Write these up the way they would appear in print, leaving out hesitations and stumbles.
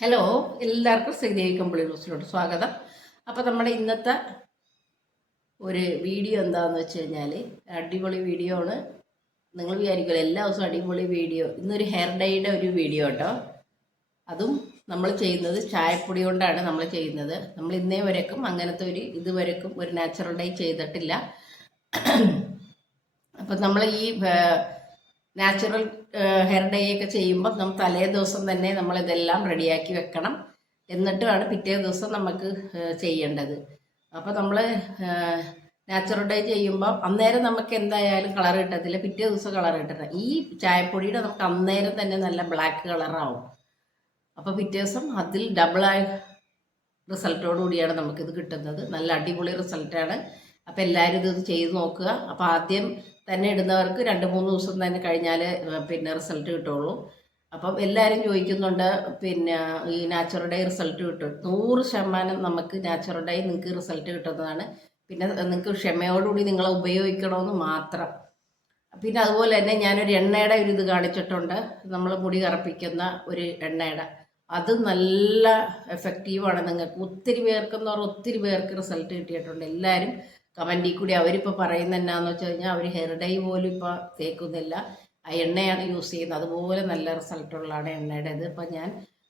Hello, എല്ലാവർക്കും ശ്രീദേവി കമ്പിളി ന്യൂസിലോട്ട് സ്വാഗതം. അപ്പോൾ നമ്മുടെ ഇന്നത്തെ ഒരു വീഡിയോ എന്താണെന്ന് വെച്ച് കഴിഞ്ഞാൽ അടിപൊളി വീഡിയോ ആണ്. നിങ്ങൾ വിചാരിക്കുമല്ലോ എല്ലാ ദിവസവും അടിപൊളി വീഡിയോ. ഇന്നൊരു ഹെയർ ഡൈയുടെ ഒരു വീഡിയോ കേട്ടോ. അതും നമ്മൾ ചെയ്യുന്നത് ചായപ്പൊടി കൊണ്ടാണ് നമ്മൾ ചെയ്യുന്നത്. നമ്മൾ ഇന്നേ വരേക്കും അങ്ങനത്തെ ഇതുവരേക്കും ഒരു നാച്ചുറൽ ഡൈ ചെയ്തിട്ടില്ല. അപ്പം നമ്മൾ ഈ നാച്ചുറൽ ഹെയർ ഡൈ ഒക്കെ ചെയ്യുമ്പോൾ നമ്മൾ തലേ ദിവസം തന്നെ നമ്മളിതെല്ലാം റെഡിയാക്കി വെക്കണം. എന്നിട്ടാണ് പിറ്റേ ദിവസം നമുക്ക് ചെയ്യേണ്ടത്. അപ്പോൾ നമ്മൾ നാച്ചുറൽ ഡൈ ചെയ്യുമ്പോൾ അന്നേരം നമുക്ക് എന്തായാലും കളർ കിട്ടത്തില്ല, പിറ്റേ ദിവസം കളർ കിട്ടത്തില്ല. ഈ ചായപ്പൊടിയുടെ നമുക്ക് അന്നേരം തന്നെ നല്ല ബ്ലാക്ക് കളറാവും. അപ്പോൾ പിറ്റേ ദിവസം അതിൽ ഡബിളായ റിസൾട്ടോടു കൂടിയാണ് നമുക്കിത് കിട്ടുന്നത്. നല്ല അടിപൊളി റിസൾട്ടാണ്. അപ്പോൾ എല്ലാവരും ഇത് ചെയ്ത് നോക്കുക. അപ്പോൾ ആദ്യം തന്നെ ഇടുന്നവർക്ക് 2-3 ദിവസം തന്നെ കഴിഞ്ഞാൽ പിന്നെ റിസൾട്ട് കിട്ടുള്ളൂ. അപ്പം എല്ലാവരും ചോദിക്കുന്നുണ്ട് ഈ നാച്ചുറൽ ഡൈ റിസൾട്ട് കിട്ടും. 100% നമുക്ക് നാച്ചുറൽ ഡൈ നിങ്ങൾക്ക് റിസൾട്ട് കിട്ടുന്നതാണ്. പിന്നെ നിങ്ങൾക്ക് ക്ഷമയോടുകൂടി നിങ്ങൾ ഉപയോഗിക്കണമെന്ന് മാത്രം. പിന്നെ അതുപോലെ തന്നെ ഞാനൊരു എണ്ണയുടെ ഇത് കാണിച്ചിട്ടുണ്ട്. നമ്മൾ മുടി കറുപ്പിക്കുന്ന ഒരു എണ്ണയുടെ അത് നല്ല എഫക്റ്റീവാണ്. നിങ്ങൾക്ക് ഒത്തിരി പേർക്ക് റിസൾട്ട് കിട്ടിയിട്ടുണ്ട്. എല്ലാവരും കമൻറ്റിൽ കൂടി അവരിപ്പോൾ പറയുന്നത് എന്നാന്ന് വെച്ച് കഴിഞ്ഞാൽ അവർ ഹെയർ ഡൈ പോലും ഇപ്പോൾ തേക്കുന്നില്ല, ആ എണ്ണയാണ് യൂസ് ചെയ്യുന്നത്. അതുപോലെ നല്ല റിസൾട്ടുള്ളതാണ് എണ്ണയുടേത്. ഇപ്പം ഞാൻ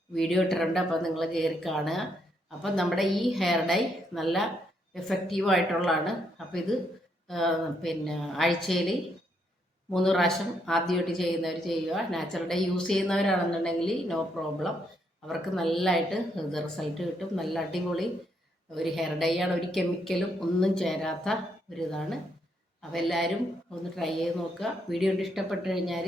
വീഡിയോ ഇട്ടിട്ടുണ്ട്, അപ്പോൾ നിങ്ങൾ കയറി കാണുക. അപ്പം നമ്മുടെ ഈ ഹെയർ ഡൈ നല്ല എഫക്റ്റീവായിട്ടുള്ളതാണ്. അപ്പോൾ ഇത് ആഴ്ചയിൽ 3 പ്രാവശ്യം ആദ്യമായിട്ട് ചെയ്യുന്നവർ ചെയ്യുക. നാച്ചുറൽ ഡൈ യൂസ് ചെയ്യുന്നവരാണെന്നുണ്ടെങ്കിൽ നോ പ്രോബ്ലം, അവർക്ക് നല്ലതായിട്ട് ഇത് റിസൾട്ട് കിട്ടും. നല്ല അടിപൊളി ഒരു ഹെയർ ഡൈ ആണ്. ഒരു കെമിക്കലും ഒന്നും ചേരാത്ത ഒരിതാണ്. അപ്പോൾ എല്ലാവരും ഒന്ന് ട്രൈ ചെയ്ത് നോക്കുക. വീഡിയോ ഇഷ്ടപ്പെട്ട് കഴിഞ്ഞാൽ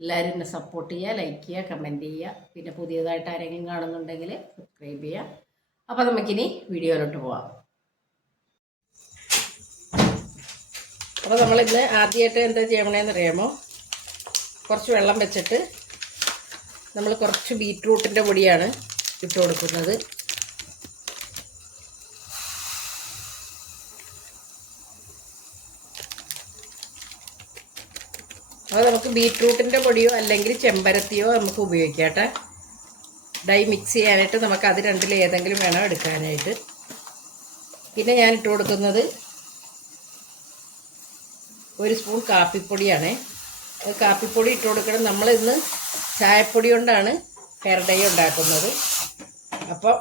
എല്ലാവരും എന്നെ സപ്പോർട്ട് ചെയ്യുക, ലൈക്ക് ചെയ്യുക, കമൻറ്റ് ചെയ്യുക. പിന്നെ പുതിയതായിട്ട് ആരെങ്കിലും കാണുന്നുണ്ടെങ്കിൽ സബ്സ്ക്രൈബ് ചെയ്യുക. അപ്പോൾ നമുക്കിനി വീഡിയോയിലോട്ട് പോവാം. അപ്പോൾ നമ്മളിന്ന് ആദ്യമായിട്ട് എന്താ ചെയ്യണമെന്ന് അറിയാമോ? കുറച്ച് വെള്ളം വെച്ചിട്ട് നമ്മൾ കുറച്ച് ബീറ്റ്റൂട്ടിൻ്റെ പൊടിയാണ് ഇട്ട് കൊടുക്കുന്നത്. അത് നമുക്ക് ബീറ്റ്റൂട്ടിൻ്റെ പൊടിയോ അല്ലെങ്കിൽ ചെമ്പരത്തിയോ നമുക്ക് ഉപയോഗിക്കാം കേട്ടോ. ഡൈ മിക്സ് ചെയ്യാനായിട്ട് നമുക്ക് അത് രണ്ടിൽ ഏതെങ്കിലും വേണം എടുക്കാനായിട്ട്. പിന്നെ ഞാൻ ഇട്ട് കൊടുക്കുന്നത് 1 സ്പൂൺ കാപ്പിപ്പൊടിയാണ്. കാപ്പിപ്പൊടി ഇട്ട് കൊടുക്കണം. നമ്മളിന്ന് ചായപ്പൊടി കൊണ്ടാണ് ഹെയർ ഡൈ ഉണ്ടാക്കുന്നത്. അപ്പോൾ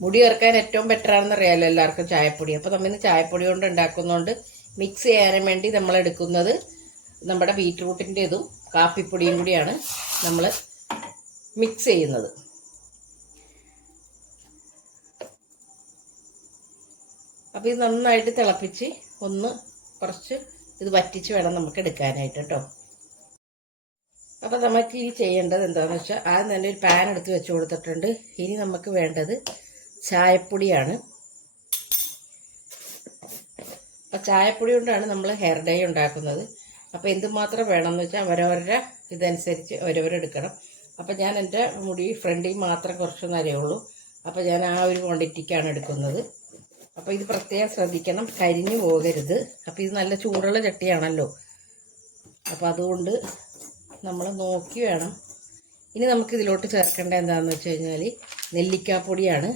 മുടി ചേർക്കാൻ ഏറ്റവും ബെറ്ററാണെന്ന് അറിയാമല്ലോ എല്ലാവർക്കും ചായപ്പൊടി. അപ്പോൾ നമ്മളിന്ന് ചായപ്പൊടി കൊണ്ട് ഉണ്ടാക്കുന്നതുകൊണ്ട് മിക്സ് ചെയ്യാൻ വേണ്ടി നമ്മൾ എടുക്കുന്നത് നമ്മുടെ ബീറ്റ്റൂട്ടിൻ്റെ ഇതും കാപ്പിപ്പൊടിയും കൂടിയാണ് നമ്മൾ മിക്സ് ചെയ്യുന്നത്. അപ്പോൾ ഇത് നന്നായിട്ട് തിളപ്പിച്ച് കുറച്ച് ഇത് വറ്റിച്ച് വേണം നമുക്ക് എടുക്കാനായിട്ട് കേട്ടോ. അപ്പോൾ നമുക്ക് ഇനി ചെയ്യേണ്ടത് എന്താണെന്ന് വെച്ചാൽ ആദ്യം തന്നെ ഒരു പാൻ എടുത്ത് വെച്ച് കൊടുത്തിട്ടുണ്ട്. ഇനി നമുക്ക് വേണ്ടത് ചായപ്പൊടിയാണ്. അപ്പോൾ ചായപ്പൊടി കൊണ്ടാണ് നമ്മൾ ഹെയർ ഡൈ ഉണ്ടാക്കുന്നത്. അപ്പോൾ എന്തുമാത്രം വേണമെന്ന് വെച്ചാൽ അവരവരുടെ ഇതനുസരിച്ച് അവരവരെടുക്കണം. അപ്പോൾ ഞാൻ എൻ്റെ മുടി ഫ്രണ്ടിൽ മാത്രം കുറച്ചൊന്നും അറിയുള്ളൂ. അപ്പോൾ ഞാൻ ആ ഒരു ക്വാണ്ടിറ്റിക്കാണ് എടുക്കുന്നത്. അപ്പോൾ ഇത് പ്രത്യേകം ശ്രദ്ധിക്കണം, കരിഞ്ഞു പോകരുത്. അപ്പോൾ ഇത് നല്ല ചൂടുള്ള ചട്ടിയാണല്ലോ, അപ്പോൾ അതുകൊണ്ട് നമ്മൾ നോക്കി വേണം. ഇനി നമുക്കിതിലോട്ട് ചേർക്കേണ്ട എന്താണെന്ന് വെച്ച് കഴിഞ്ഞാൽ നെല്ലിക്കാപ്പൊടിയാണ്.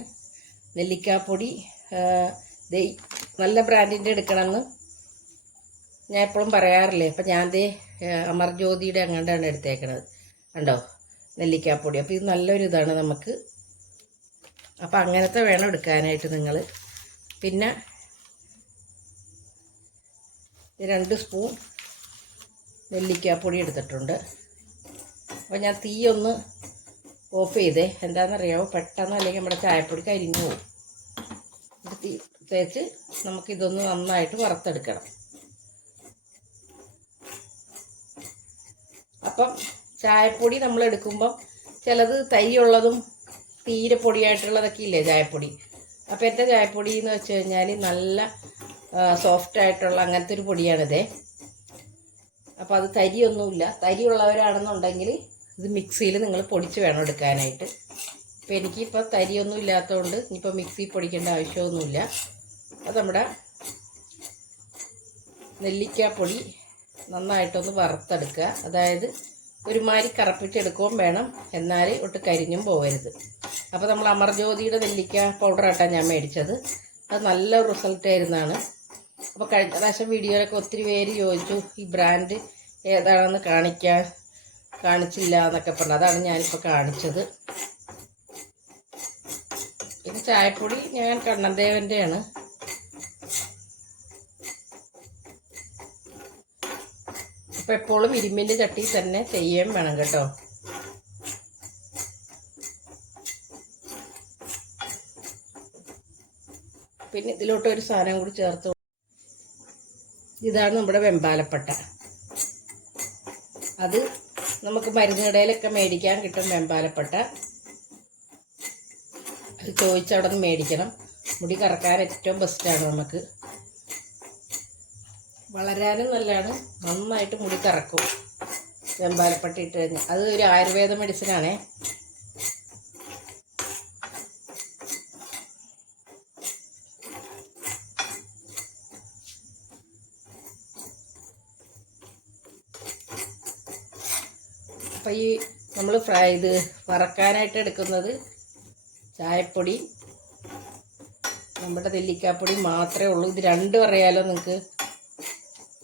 നെല്ലിക്കാപ്പൊടി നല്ല ബ്രാൻഡിൻ്റെ എടുക്കണമെന്ന് ഞാൻ എപ്പോഴും പറയാറില്ലേ. അപ്പം ഞാൻ അമർജ്യോതിയുടെ അങ്ങോട്ടാണ് എടുത്തേക്കണത്. കണ്ടോ നെല്ലിക്കാപ്പൊടി. അപ്പോൾ ഇത് നല്ലൊരു ഇതാണ് നമുക്ക്. അപ്പോൾ അങ്ങനത്തെ വേണം എടുക്കാനായിട്ട് നിങ്ങൾ. പിന്നെ 2 സ്പൂൺ നെല്ലിക്കാപ്പൊടി എടുത്തിട്ടുണ്ട്. അപ്പോൾ ഞാൻ തീ ഒന്ന് ഓഫ് ചെയ്തേ. എന്താണെന്നറിയാമോ, പെട്ടെന്ന് അല്ലെങ്കിൽ നമ്മുടെ ചായപ്പൊടി കരിഞ്ഞു പോകും. ഇത് തീ തേച്ച് നമുക്കിതൊന്ന് നന്നായിട്ട് വറുത്തെടുക്കണം. അപ്പം ചായപ്പൊടി നമ്മൾ എടുക്കുമ്പം ചിലത് തൈയുള്ളതും തീരെ പൊടിയായിട്ടുള്ളതൊക്കെ ഇല്ലേ ചായപ്പൊടി. അപ്പോൾ എൻ്റെ ചായപ്പൊടി എന്ന് വെച്ച് കഴിഞ്ഞാൽ നല്ല സോഫ്റ്റായിട്ടുള്ള അങ്ങനത്തെ ഒരു പൊടിയാണിതേ. അപ്പോൾ അത് തരിയൊന്നുമില്ല. തരിയുള്ളവരാണെന്നുണ്ടെങ്കിൽ ഇത് മിക്സിയിൽ നിങ്ങൾ പൊടിച്ച് വേണം എടുക്കാനായിട്ട്. അപ്പോൾ എനിക്കിപ്പോൾ തരിയൊന്നും ഇല്ലാത്തതുകൊണ്ട് ഇനിയിപ്പോൾ മിക്സി പൊടിക്കേണ്ട ആവശ്യമൊന്നുമില്ല. അത് നമ്മുടെ നെല്ലിക്കാപ്പൊടി നന്നായിട്ടൊന്ന് വറുത്തെടുക്കുക. അതായത് ഒരുമാതിരി കറപ്പിച്ചെടുക്കുകയും വേണം, എന്നാൽ ഒട്ട് കരിഞ്ഞും പോകരുത്. അപ്പോൾ നമ്മൾ അമർജ്യോതിയുടെ നെല്ലിക്ക പൗഡറായിട്ടാണ് ഞാൻ മേടിച്ചത്. അത് നല്ല റിസൾട്ട് ആയിരുന്നതാണ്. അപ്പോൾ കഴിഞ്ഞ പ്രാവശ്യം വീഡിയോയിലൊക്കെ ഒത്തിരി പേര് ചോദിച്ചു ഈ ബ്രാൻഡ് ഏതാണെന്ന് കാണിച്ചില്ല എന്നൊക്കെ പറഞ്ഞു. അതാണ് ഞാനിപ്പോൾ കാണിച്ചത്. പിന്നെ ചായപ്പൊടി ഞാൻ കണ്ണൻദേവൻ്റെയാണ്. അപ്പോൾ എപ്പോഴും ഇരുമ്പിൻ്റെ ചട്ടി തന്നെ ചെയ്യുകയും വേണം കേട്ടോ. പിന്നെ ഇതിലോട്ട് ഒരു സാധനം കൂടി ചേർത്ത്. ഇതാണ് നമ്മുടെ വെമ്പാലപ്പട്ട. അത് നമുക്ക് മരുന്ന് കടയിലൊക്കെ മേടിക്കാൻ കിട്ടും വെമ്പാലപ്പട്ട. അത് ചോദിച്ചവിടെ നിന്ന് മേടിക്കണം. മുടി കറക്കാൻ ഏറ്റവും ബെസ്റ്റാണ്. നമുക്ക് വളരാനും നല്ലതാണ്. നന്നായിട്ട് മുടി കറക്കും വെമ്പാലപ്പട്ട ഇട്ട് കഴിഞ്ഞാൽ. അത് ഒരു ആയുർവേദ മെഡിസിനാണേ. അപ്പം ഈ നമ്മൾ ഇത് വറക്കാനായിട്ട് എടുക്കുന്നത് ചായപ്പൊടി, നമ്മുടെ നെല്ലിക്കാപ്പൊടി മാത്രമേ ഉള്ളൂ. ഇത് രണ്ടും അറിയാലോ നിങ്ങൾക്ക്.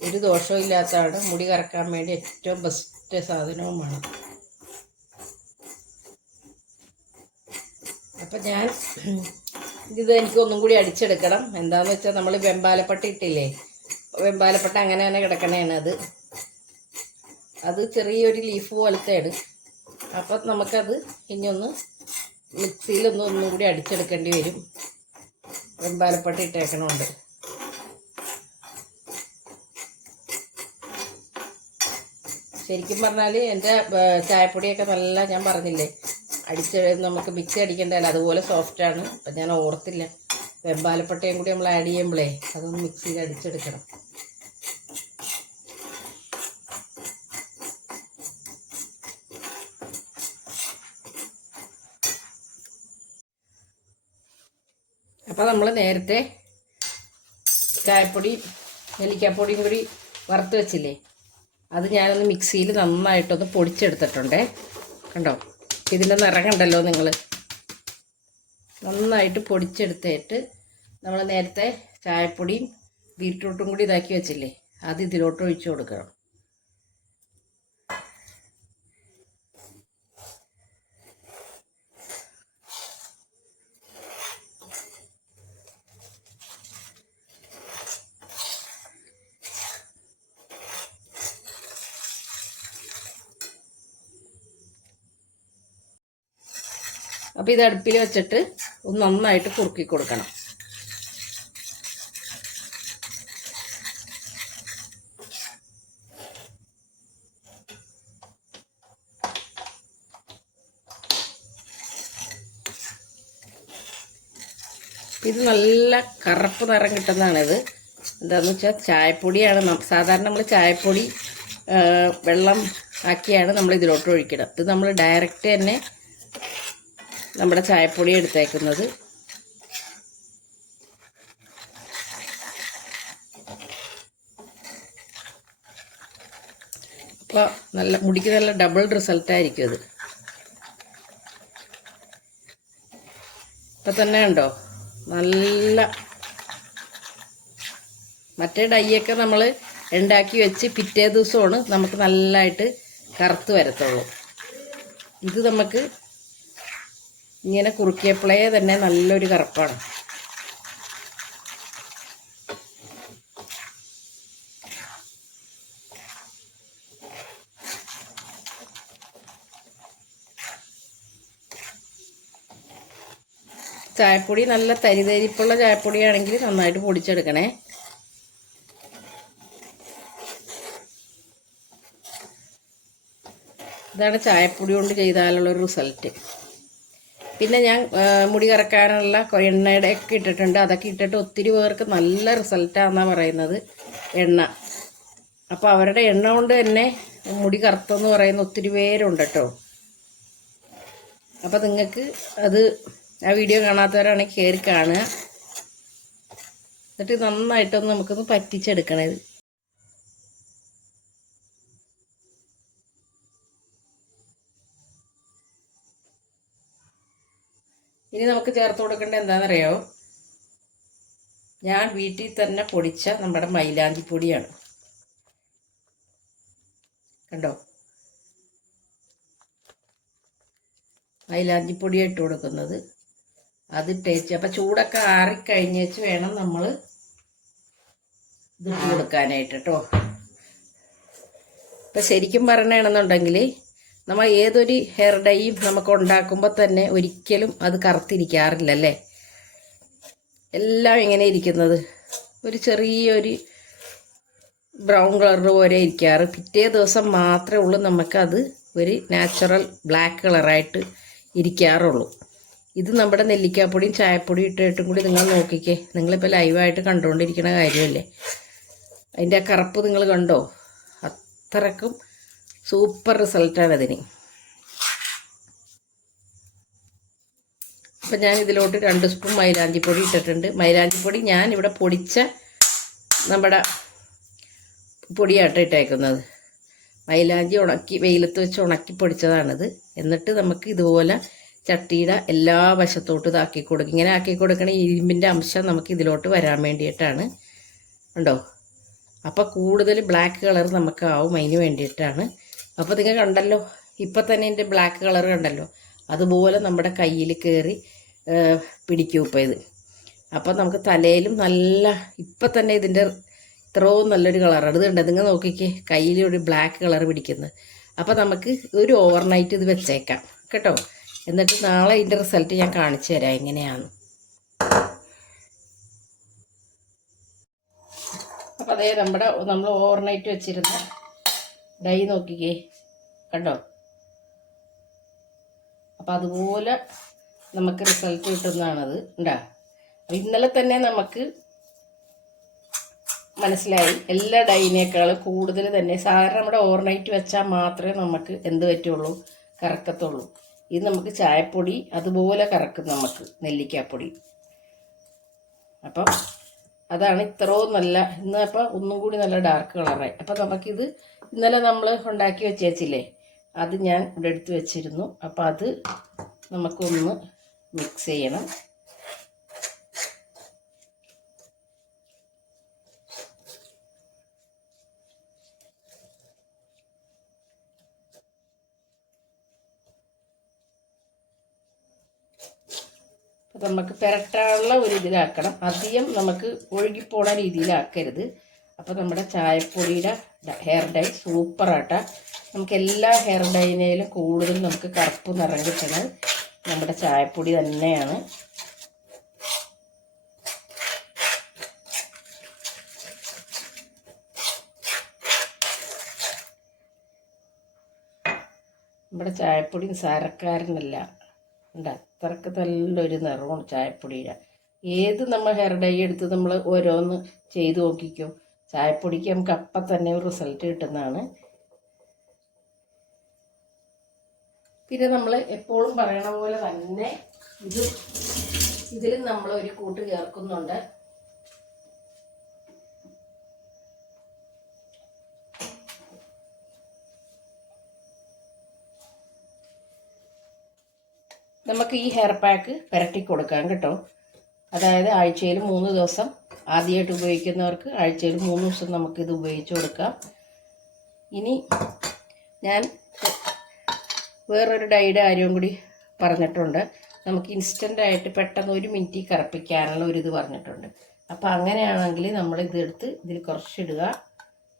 ഒരു ദോഷവും ഇല്ലാത്തതാണ്. മുടി കറക്കാൻ വേണ്ടി ഏറ്റവും ബെസ്റ്റ് സാധനവുമാണ്. അപ്പം ഞാൻ ഇത് എനിക്കൊന്നും കൂടി അടിച്ചെടുക്കണം. എന്താണെന്ന് വെച്ചാൽ നമ്മൾ വെമ്പാലപ്പട്ട ഇട്ടില്ലേ, വെമ്പാലപ്പട്ട അങ്ങനെ തന്നെ കിടക്കണേണ്. അത് ചെറിയൊരു ലീഫ് പോലത്തെയാണ്. അപ്പം നമുക്കത് ഇനിയൊന്ന് ഒന്നും കൂടി അടിച്ചെടുക്കേണ്ടി വരും. വെമ്പാലപ്പട്ട ഇട്ടേക്കണമുണ്ട്. ശരിക്കും പറഞ്ഞാൽ എൻ്റെ ചായപ്പൊടിയൊക്കെ നല്ല, ഞാൻ പറഞ്ഞില്ലേ, നമുക്ക് മിക്സി അടിക്കേണ്ടതല്ല, അതുപോലെ സോഫ്റ്റാണ്. അപ്പം ഞാൻ ഓർത്തില്ല. വെമ്പാലപ്പട്ടയും കൂടി നമ്മൾ ആഡ് ചെയ്യുമ്പോഴേ അതൊന്ന് മിക്സിയിൽ അടിച്ചെടുക്കണം. അപ്പോൾ നമ്മൾ നേരത്തെ ചായപ്പൊടി നെല്ലിക്കാപ്പൊടിയും കൂടി വറുത്ത് വെച്ചില്ലേ, അത് ഞാനൊന്ന് മിക്സിയിൽ നന്നായിട്ടൊന്ന് പൊടിച്ചെടുത്തിട്ടുണ്ടേ. കണ്ടോ, ഇതിൻ്റെ നിറം കണ്ടല്ലോ നിങ്ങൾ. നന്നായിട്ട് പൊടിച്ചെടുത്തിട്ട് നമ്മൾ നേരത്തെ ചായപ്പൊടിയും ബീറ്റ്റൂട്ടും കൂടി ഇതാക്കി വെച്ചില്ലേ, അത് ഇതിലോട്ട് ഒഴിച്ചു കൊടുക്കണം. അപ്പോൾ ഇത് അടുപ്പിൽ വെച്ചിട്ട് ഒന്ന് നന്നായിട്ട് കുറുക്കി കൊടുക്കണം. ഇത് നല്ല കറുപ്പ് നിറം കിട്ടുന്നതാണിത്. എന്താണെന്ന് വെച്ചാൽ ചായപ്പൊടിയാണ്. സാധാരണ നമ്മൾ ചായപ്പൊടി വെള്ളം ആക്കിയാണ് നമ്മൾ ഇതിലോട്ട് ഒഴിക്കുന്നത്. ഇത് നമ്മൾ ഡയറക്റ്റ് തന്നെ നമ്മുടെ ചായപ്പൊടി എടുത്തേക്കുന്നത്. അപ്പോൾ നല്ല മുടിക്ക് നല്ല ഡബിൾ റിസൾട്ടായിരിക്കും ഇത്. ഇപ്പം തന്നെ ഉണ്ടോ, നല്ല മറ്റേ ഡൈയൊക്കെ നമ്മൾ ഉണ്ടാക്കി വെച്ച് പിറ്റേ ദിവസമാണ് നമുക്ക് നല്ലതായിട്ട് കറുത്ത് വരത്തുള്ളൂ. ഇത് നമുക്ക് ഇങ്ങനെ കുറുക്കിയപ്പോഴേ തന്നെ നല്ലൊരു കറുപ്പാണ്. ചായപ്പൊടി നല്ല തരിതരിപ്പുള്ള ചായപ്പൊടിയാണെങ്കിൽ നന്നായിട്ട് പൊടിച്ചെടുക്കണേ. ഇതാണ് ചായപ്പൊടി കൊണ്ട് ചെയ്താലുള്ളൊരു റിസൾട്ട്. പിന്നെ ഞാൻ മുടി കറക്കാനുള്ള എണ്ണയുടെ ഒക്കെ ഇട്ടിട്ടുണ്ട്. അതൊക്കെ ഇട്ടിട്ട് ഒത്തിരി പേർക്ക് നല്ല റിസൾട്ടാണെന്നാണ് പറയുന്നത് എണ്ണ. അപ്പോൾ അവരുടെ എണ്ണ കൊണ്ട് തന്നെ മുടി കറുത്തെന്ന് പറയുന്ന ഒത്തിരി പേരുണ്ട് കേട്ടോ. അപ്പോൾ നിങ്ങൾക്ക് അത് ആ വീഡിയോ കാണാത്തവരാണെങ്കിൽ കയറി കാണുക. എന്നിട്ട് നന്നായിട്ടൊന്ന് നമുക്കൊന്ന് പറ്റിച്ചെടുക്കണത്. ഇനി നമുക്ക് ചേർത്ത് കൊടുക്കേണ്ടത് എന്താണെന്നറിയോ? ഞാൻ വീട്ടിൽ തന്നെ പൊടിച്ച നമ്മുടെ മൈലാഞ്ചിപ്പൊടിയാണ്. കണ്ടോ, മൈലാഞ്ചിപ്പൊടിയാണ് ഇട്ട് കൊടുക്കുന്നത്. അത് ടേസ്റ്റ്. അപ്പം ചൂടൊക്കെ ആറിക്കഴിഞ്ഞേച്ച് വേണം നമ്മൾ ഇതിട്ട് കൊടുക്കാനായിട്ട് കേട്ടോ. ഇപ്പം ശരിക്കും പറയണമെന്നുണ്ടെങ്കിൽ നമ്മൾ ഏതൊരു ഹെയർ ഡൈയും നമുക്ക് ഉണ്ടാക്കുമ്പോൾ തന്നെ ഒരിക്കലും അത് കറുത്തിരിക്കാറില്ലല്ലേ. എല്ലാം ഇങ്ങനെ ഇരിക്കുന്നത് ഒരു ചെറിയൊരു ബ്രൗൺ കളർ പോലെ ഇരിക്കാറ്. പിറ്റേ ദിവസം മാത്രമേ ഉള്ളൂ നമുക്കത് ഒരു നാച്ചുറൽ ബ്ലാക്ക് കളറായിട്ട് ഇരിക്കാറുള്ളൂ. ഇത് നമ്മുടെ നെല്ലിക്കാപ്പൊടിയും ചായപ്പൊടിയും ഇട്ടിട്ടും കൂടി നിങ്ങൾ നോക്കിക്കേ. നിങ്ങളിപ്പോൾ ലൈവായിട്ട് കണ്ടുകൊണ്ടിരിക്കുന്ന കാര്യമല്ലേ. അതിൻ്റെ ആ കറുപ്പ് നിങ്ങൾ കണ്ടോ? അത്രക്കും സൂപ്പർ റിസൾട്ടാണ് അതിന്. അപ്പം ഞാൻ ഇതിലോട്ട് 2 സ്പൂൺ മൈലാഞ്ചിപ്പൊടി ഇട്ടിട്ടുണ്ട്. മൈലാഞ്ചിപ്പൊടി ഞാൻ ഇവിടെ പൊടിച്ച നമ്മുടെ പൊടിയാട്ട ഇട്ടേക്കുന്നത്. മൈലാഞ്ചി ഉണക്കി വെയിലത്ത് വെച്ച് ഉണക്കി പൊടിച്ചതാണിത്. എന്നിട്ട് നമുക്ക് ഇതുപോലെ ചട്ടിയുടെ എല്ലാ വശത്തോട്ടും ഇതാക്കി കൊടുക്കും. ഇങ്ങനെ ആക്കി കൊടുക്കണ ഇരുമ്പിൻ്റെ അംശം നമുക്ക് ഇതിലോട്ട് വരാൻ വേണ്ടിയിട്ടാണ്. ഉണ്ടോ? അപ്പോൾ കൂടുതൽ ബ്ലാക്ക് കളർ നമുക്കാവും, അതിന് വേണ്ടിയിട്ടാണ്. അപ്പോൾ നിങ്ങൾ കണ്ടല്ലോ, ഇപ്പം തന്നെ ഇതിൻ്റെ ബ്ലാക്ക് കളർ കണ്ടല്ലോ. അതുപോലെ നമ്മുടെ കയ്യിൽ കയറി പിടിക്കും ഇപ്പം ഇത്. അപ്പം നമുക്ക് തലയിലും നല്ല ഇപ്പം തന്നെ ഇതിൻ്റെ ഇത്രയും നല്ലൊരു കളറാണ്. ഇത് കണ്ടത് നിങ്ങൾ നോക്കിക്കേ, കയ്യിൽ ഒരു ബ്ലാക്ക് കളർ പിടിക്കുന്നത്. അപ്പോൾ നമുക്ക് ഒരു ഓവർനൈറ്റ് ഇത് വെച്ചേക്കാം കേട്ടോ. എന്നിട്ട് നാളെ ഇതിൻ്റെ റിസൾട്ട് ഞാൻ കാണിച്ചു തരാം എങ്ങനെയാണ്. അപ്പോൾ അതേ നമ്മൾ ഓവർനൈറ്റ് വെച്ചിരുന്ന ഡൈ നോക്കിക്കേ, കണ്ടോ? അപ്പോൾ അതുപോലെ നമുക്ക് റിസൾട്ട് കിട്ടുന്നതാണത്. ഉണ്ടാ ഇന്നലെ തന്നെ നമുക്ക് മനസ്സിലായി എല്ലാ ഡൈനേക്കാളും കൂടുതൽ തന്നെ സാധാരണ നമ്മുടെ ഓവർനൈറ്റ് വെച്ചാൽ മാത്രമേ നമുക്ക് എന്ത് പറ്റുള്ളൂ, കറക്കത്തുള്ളൂ. ഇത് നമുക്ക് ചായപ്പൊടി അതുപോലെ കറക്കും നമുക്ക്, നെല്ലിക്കാപ്പൊടി. അപ്പം അതാണ് ഇത്രയും നല്ല. ഇന്നപ്പോൾ ഒന്നും കൂടി നല്ല ഡാർക്ക് കളറായി. അപ്പം നമുക്കിത് ഇന്നലെ നമ്മൾ ഉണ്ടാക്കി വെച്ചേച്ചില്ലേ, അത് ഞാൻ ഇവിടെ എടുത്ത് വെച്ചിരുന്നു. അപ്പം അത് നമുക്കൊന്ന് മിക്സ് ചെയ്യണം. നമുക്ക് പുരട്ടാനുള്ള ഒരു ഇതിലാക്കണം. അധികം നമുക്ക് ഒഴുകിപ്പോണ രീതിയിലാക്കരുത്. അപ്പോൾ നമ്മുടെ ചായപ്പൊടിയുടെ ഹെയർ ഡൈ സൂപ്പറാട്ടാ. നമുക്ക് എല്ലാ ഹെയർ ഡൈനേലും കൂടുതൽ നമുക്ക് കറുപ്പ് നിറം കിട്ടുന്നത് നമ്മുടെ ചായപ്പൊടി തന്നെയാണ്. നമ്മുടെ ചായപ്പൊടി നിസാരക്കാരനല്ല. ഉണ്ട്, അത്രക്ക് നല്ലൊരു നിറമാണ് ചായപ്പൊടിയുടെ. ഏത് നമ്മൾ ഹെയർ ഡൈ എടുത്ത് നമ്മൾ ഓരോന്ന് ചെയ്ത് നോക്കിക്കും, ചായപ്പൊടിക്ക് നമുക്ക് അപ്പം തന്നെ ഒരു റിസൾട്ട് കിട്ടുന്നതാണ്. പിന്നെ നമ്മൾ എപ്പോഴും പറയണ പോലെ തന്നെ ഇതിൽ നമ്മൾ ഒരു കൂട്ട് ചേർക്കുന്നുണ്ട്. നമുക്ക് ഈ ഹെയർ പാക്ക് പുരട്ടി കൊടുക്കാം കേട്ടോ. അതായത് ആഴ്ചയിൽ 3 ദിവസം, ആദ്യമായിട്ട് ഉപയോഗിക്കുന്നവർക്ക് ആഴ്ചയിൽ 3 ദിവസം നമുക്കിത് ഉപയോഗിച്ച് കൊടുക്കാം. ഇനി ഞാൻ വേറൊരു ഡൈയുടെ കാര്യവും കൂടി പറഞ്ഞിട്ടുണ്ട്. നമുക്ക് ഇൻസ്റ്റൻ്റായിട്ട് പെട്ടെന്ന് 1 മിനിറ്റ് കറുപ്പിക്കാനുള്ള ഒരു ഇത് പറഞ്ഞിട്ടുണ്ട്. അപ്പോൾ അങ്ങനെയാണെങ്കിൽ നമ്മൾ ഇതെടുത്ത് ഇതിൽ കുറച്ചിടുക.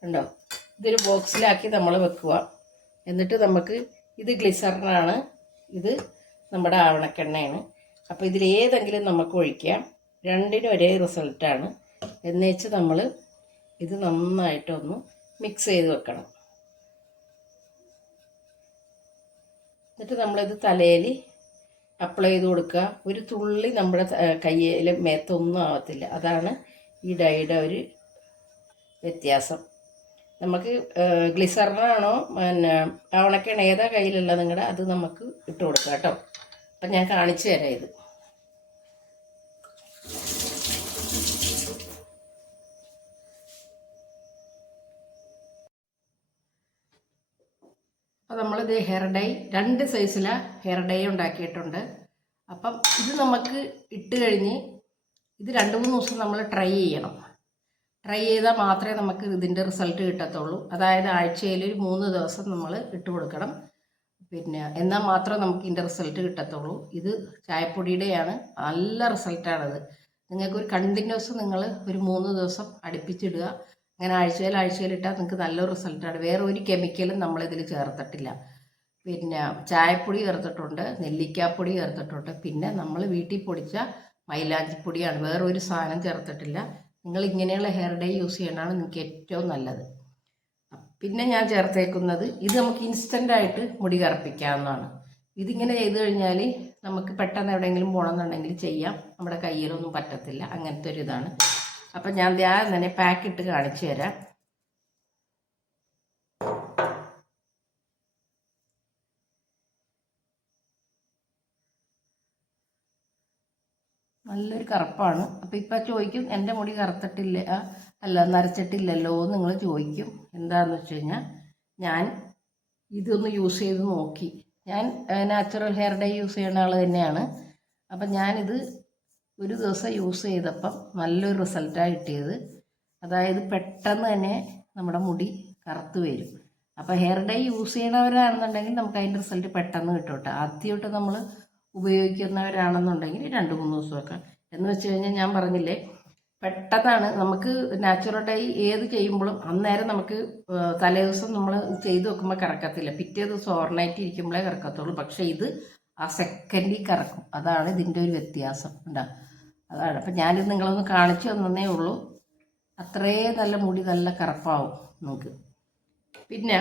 ഉണ്ടോ? ഇതൊരു ബോക്സിലാക്കി നമ്മൾ വെക്കുക. എന്നിട്ട് നമുക്ക് ഇത് ഗ്ലിസറിനാണ്, ഇത് നമ്മുടെ ആവണക്കെണ്ണയാണ്. അപ്പോൾ ഇതിലേതെങ്കിലും നമുക്ക് ഒഴിക്കാം. രണ്ടിനും ഒരേ റിസൾട്ടാണ്. എന്നുവെച്ച് നമ്മൾ ഇത് നന്നായിട്ടൊന്ന് മിക്സ് ചെയ്ത് വെക്കണം. എന്നിട്ട് നമ്മളിത് തലയിൽ അപ്ലൈ ചെയ്ത് കൊടുക്കുക. ഒരു തുള്ളി നമ്മുടെ കയ്യിൽ മേത്തൊന്നും ആവത്തില്ല. അതാണ് ഈ ഡൈയുടെ ഒരു വ്യത്യാസം. നമുക്ക് ഗ്ലിസറിനാണോ പിന്നെ ആവണക്കെണ്ണ ഏതാ കയ്യിലുള്ള നിങ്ങളുടെ അത് നമുക്ക് ഇട്ട് കൊടുക്കാം കേട്ടോ. അപ്പം ഞാൻ കാണിച്ചു തരാം ഇത്. അപ്പോൾ നമ്മളിത് ഹെയർ ഡൈ 2 സൈസിലാണ് ഹെയർ ഡൈ ഉണ്ടാക്കിയിട്ടുണ്ട്. അപ്പം ഇത് നമുക്ക് ഇട്ട് കഴിഞ്ഞ് ഇത് 2-3 ദിവസം നമ്മൾ ട്രൈ ചെയ്യണം. ട്രൈ ചെയ്താൽ മാത്രമേ നമുക്ക് ഇതിൻ്റെ റിസൾട്ട് കിട്ടത്തുള്ളൂ. അതായത് ആഴ്ചയിൽ ഒരു 3 ദിവസം നമ്മൾ ഇട്ട് കൊടുക്കണം. പിന്നെ എന്നാൽ മാത്രമേ നമുക്ക് ഇതിൻ്റെ റിസൾട്ട് കിട്ടത്തുള്ളൂ. ഇത് ചായപ്പൊടിയുടെയാണ്, നല്ല റിസൾട്ടാണത്. നിങ്ങൾക്കൊരു കണ്ടിന്യൂസ് നിങ്ങൾ ഒരു 3 ദിവസം അടുപ്പിച്ചിടുക. അങ്ങനെ ആഴ്ചയിലിട്ടാൽ നിങ്ങൾക്ക് നല്ലൊരു റിസൾട്ടാണ്. വേറെ ഒരു കെമിക്കലും നമ്മളിതിൽ ചേർത്തിട്ടില്ല. പിന്നെ ചായപ്പൊടി ചേർത്തിട്ടുണ്ട്, നെല്ലിക്കാപ്പൊടി ചേർത്തിട്ടുണ്ട്, പിന്നെ നമ്മൾ വീട്ടിൽ പൊടിച്ച മൈലാഞ്ചിപ്പൊടിയാണ്. വേറെ ഒരു സാധനം ചേർത്തിട്ടില്ല. നിങ്ങൾ ഇങ്ങനെയുള്ള ഹെയർ ഡൈ യൂസ് ചെയ്യണതാണ് നിങ്ങൾക്ക് ഏറ്റവും നല്ലത്. പിന്നെ ഞാൻ ചേർത്തേക്കുന്നത് ഇത് നമുക്ക് ഇൻസ്റ്റൻ്റായിട്ട് മുടി കറുപ്പിക്കാവുന്നതാണ്. ഇതിങ്ങനെ ചെയ്ത് കഴിഞ്ഞാൽ നമുക്ക് പെട്ടെന്ന് എവിടെയെങ്കിലും പോകണമെന്നുണ്ടെങ്കിൽ ചെയ്യാം. നമ്മുടെ കയ്യിലൊന്നും പറ്റത്തില്ല, അങ്ങനത്തെ ഒരു ഇതാണ്. അപ്പം ഞാൻ ആദ്യം തന്നെ പാക്കിട്ട് കാണിച്ചു തരാം. നല്ലൊരു കറുപ്പാണ്. അപ്പം ഇപ്പം ചോദിക്കും എൻ്റെ മുടി കറുത്തിട്ടില്ല, അല്ല നരച്ചിട്ടില്ലല്ലോ എന്ന് നിങ്ങൾ ചോദിക്കും. എന്താണെന്ന് വെച്ച് കഴിഞ്ഞാൽ ഞാൻ ഇതൊന്ന് യൂസ് ചെയ്ത് നോക്കി. ഞാൻ നാച്ചുറൽ ഹെയർ ഡൈ യൂസ് ചെയ്യുന്ന ആൾ തന്നെയാണ്. അപ്പം ഞാനിത് ഒരു ദിവസം യൂസ് ചെയ്തപ്പം നല്ലൊരു റിസൾട്ടാണ് കിട്ടിയത്. അതായത് പെട്ടെന്ന് തന്നെ നമ്മുടെ മുടി കറുത്ത് വരും. അപ്പോൾ ഹെയർ ഡൈ യൂസ് ചെയ്യണവരാണെന്നുണ്ടെങ്കിൽ നമുക്ക് അതിൻ്റെ റിസൾട്ട് പെട്ടെന്ന് കിട്ടും കേട്ടോ. ആദ്യമായിട്ട് നമ്മൾ ഉപയോഗിക്കുന്നവരാണെന്നുണ്ടെങ്കിൽ 2-3 ദിവസമൊക്കെ. എന്ന് വെച്ച് കഴിഞ്ഞാൽ ഞാൻ പറഞ്ഞില്ലേ, പെട്ടെന്നാണ് നമുക്ക് നാച്ചുറൽ ഡൈ ഏത് ചെയ്യുമ്പോഴും അന്നേരം നമുക്ക് തലേ ദിവസം നമ്മൾ ചെയ്ത് വെക്കുമ്പോൾ കറക്കത്തില്ല. പിറ്റേ ദിവസം ഓവർനൈറ്റ് ഇരിക്കുമ്പോഴേ കറക്കത്തുള്ളൂ. പക്ഷേ ഇത് ആ സെക്കൻഡിൽ കറക്കും. അതാണ് ഇതിൻ്റെ ഒരു വ്യത്യാസം ഉണ്ടാ. അതാണ്. അപ്പം ഞാനിത് നിങ്ങളൊന്ന് കാണിച്ചു തന്നേ ഉള്ളൂ. അത്രയും നല്ല മുടി നല്ല കറുപ്പാവും നിങ്ങൾക്ക്. പിന്നെ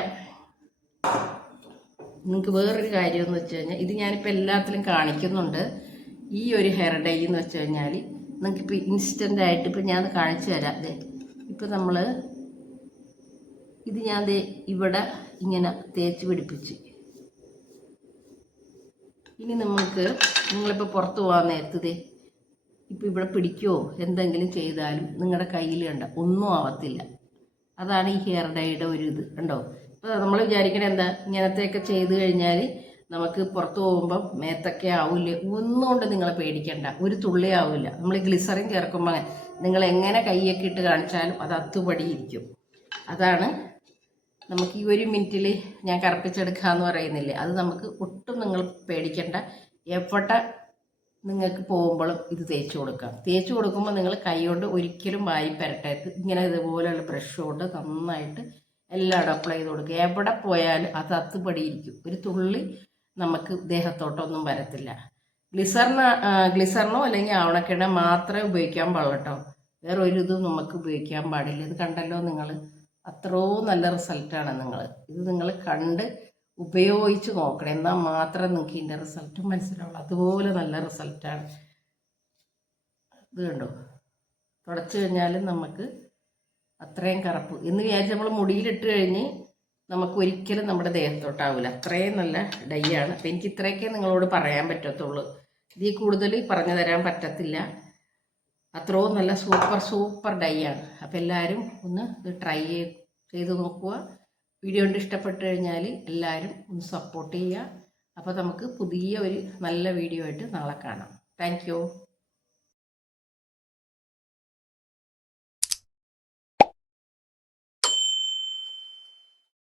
നിങ്ങൾക്ക് വേറൊരു കാര്യം എന്ന് വെച്ച് കഴിഞ്ഞാൽ, ഇത് ഞാനിപ്പോൾ എല്ലാത്തിലും കാണിക്കുന്നുണ്ട്. ഈ ഒരു ഹെയർ ഡൈ എന്ന് വെച്ച് കഴിഞ്ഞാൽ നിങ്ങൾക്കിപ്പോൾ ഇൻസ്റ്റൻ്റായിട്ട് ഇപ്പം ഞാൻ കാണിച്ചു തരാം. അതെ, ഇപ്പം നമ്മൾ ഇത് ഞാൻ ഇവിടെ ഇങ്ങനെ തേച്ച് പിടിപ്പിച്ച്, ഇനി നിങ്ങളിപ്പോൾ പുറത്ത് പോകാൻ നേരത്തെ ഇപ്പം ഇവിടെ പിടിക്കുമോ എന്തെങ്കിലും ചെയ്താലും നിങ്ങളുടെ കയ്യിൽ കണ്ട ഒന്നും ആവത്തില്ല. അതാണ് ഈ ഹെയർ ഡൈയുടെ ഒരു ഇത് കണ്ടോ. ഇപ്പോൾ നമ്മൾ വിചാരിക്കണത് എന്താ, ഇങ്ങനത്തെയൊക്കെ ചെയ്ത് കഴിഞ്ഞാൽ നമുക്ക് പുറത്ത് പോകുമ്പം മേത്തൊക്കെ ആവില്ലേ. ഒന്നും കൊണ്ട് നിങ്ങൾ പേടിക്കണ്ട, ഒരു തുള്ളി ആവില്ല. നമ്മൾ ഗ്ലിസറിൻ ചേർക്കുമ്പോൾ നിങ്ങൾ എങ്ങനെ കൈയൊക്കെ ഇട്ട് കാണിച്ചാലും അത് അത്തുപടി ഇരിക്കും. അതാണ് നമുക്ക് ഈ 1 മിനിറ്റിൽ ഞാൻ കറുപ്പിച്ചെടുക്കുക എന്ന് പറയുന്നില്ലേ, അത് നമുക്ക് ഒട്ടും നിങ്ങൾ പേടിക്കണ്ട. എവിടെ നിങ്ങൾക്ക് പോകുമ്പോഴും ഇത് തേച്ച് കൊടുക്കാം. തേച്ച് കൊടുക്കുമ്പോൾ നിങ്ങൾ കൈ കൊണ്ട് ഒരിക്കലും വായി പരട്ടരുത്. ഇങ്ങനെ ഇതുപോലെയുള്ള ബ്രഷ് കൊണ്ട് നന്നായിട്ട് എല്ലായിടും അപ്ലൈ ചെയ്ത് കൊടുക്കുക. എവിടെ പോയാലും അത് അത്തുപടിയിരിക്കും. ഒരു തുള്ളി നമുക്ക് ദേഹത്തോട്ടൊന്നും വരത്തില്ല. ഗ്ലിസറിനോ അല്ലെങ്കിൽ ആവണക്കിട മാത്രമേ ഉപയോഗിക്കാൻ പാടുള്ളൂ കേട്ടോ. വേറെ ഒരു ഇതും നമുക്ക് ഉപയോഗിക്കാൻ പാടില്ല. ഇത് കണ്ടല്ലോ നിങ്ങൾ, അത്രയും നല്ല റിസൾട്ടാണ്. ഇത് നിങ്ങൾ കണ്ട് ഉപയോഗിച്ച് നോക്കണം. എന്നാൽ മാത്രമേ നിങ്ങൾക്ക് ഇതിൻ്റെ റിസൾട്ട് മനസ്സിലാവുള്ളൂ. അതുപോലെ നല്ല റിസൾട്ടാണ്. ഇത് കണ്ടോ, തുടച്ചു കഴിഞ്ഞാലും നമുക്ക് അത്രയും കറുപ്പ് എന്ന് വിചാരിച്ച് നമ്മൾ മുടിയിലിട്ട് കഴിഞ്ഞ് നമുക്ക് ഒരിക്കലും നമ്മുടെ ദേഹത്തോട്ടാവില്ല. അത്രയും നല്ല ഡൈ ആണ്. അപ്പം എനിക്ക് ഇത്രയൊക്കെ നിങ്ങളോട് പറയാൻ പറ്റത്തുള്ളൂ. ഇതിൽ കൂടുതൽ പറഞ്ഞു തരാൻ പറ്റത്തില്ല. അത്രയും നല്ല സൂപ്പർ ഡൈ ആണ്. അപ്പം എല്ലാവരും ഒന്ന് ഇത് ട്രൈ ചെയ്ത് നോക്കുക. വീഡിയോ കൊണ്ട് ഇഷ്ടപ്പെട്ട് കഴിഞ്ഞാൽ എല്ലാവരും ഒന്ന് സപ്പോർട്ട് ചെയ്യുക. അപ്പോൾ നമുക്ക് പുതിയ ഒരു നല്ല വീഡിയോ ആയിട്ട് നാളെ കാണാം. Thank you.